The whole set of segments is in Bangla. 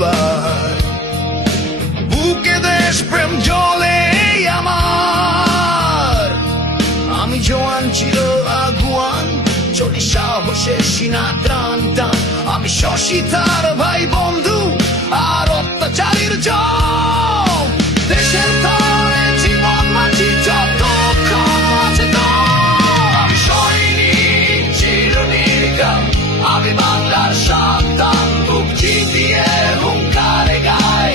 দুবার। বুকে দেশ প্রেম জ্বলে আমার, আমি জওয়ান চির আগুয়ান, চলি সাহসের সীনা টান টান। আমি শশী তার ভাই বন্ধু আর অত্যাচারীর জম। দেশের তরে জীবন মাঝি যতক্ষণ আছে দম। আমি সৈনিক চিরনির্গাম, আমি বাংলার সন্তান, বুক চিতিয়ে হুঙ্কারে গাই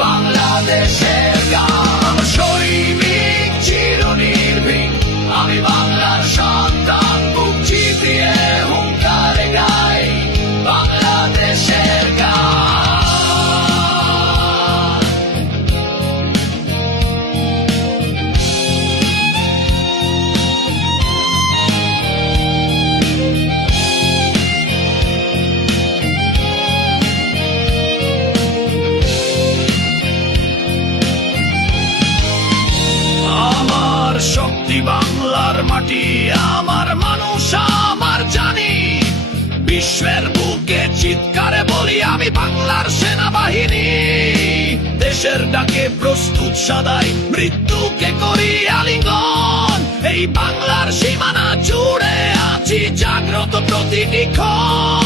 বাংলাদেশের গান। আমার সৈনিক চিরনির্ভীক, আমি বাংলার সন্তান, বুক চিতিয়ে হুঙ্কারে গাই বাংলাদেশের গান। আমার শক্তি বাংলার মাটি, আমার মানুষ, আমার জানি। বিশ্বের বুকে চিৎকারে বলি আমি বাংলার সেনাবাহিনী। দেশের ডাকে প্রস্তুত সদাই, মৃত্যুকে করি আলিঙ্গন। এই বাংলার সীমানা জুড়ে আছি জাগ্রত প্রতিটি ক্ষণ।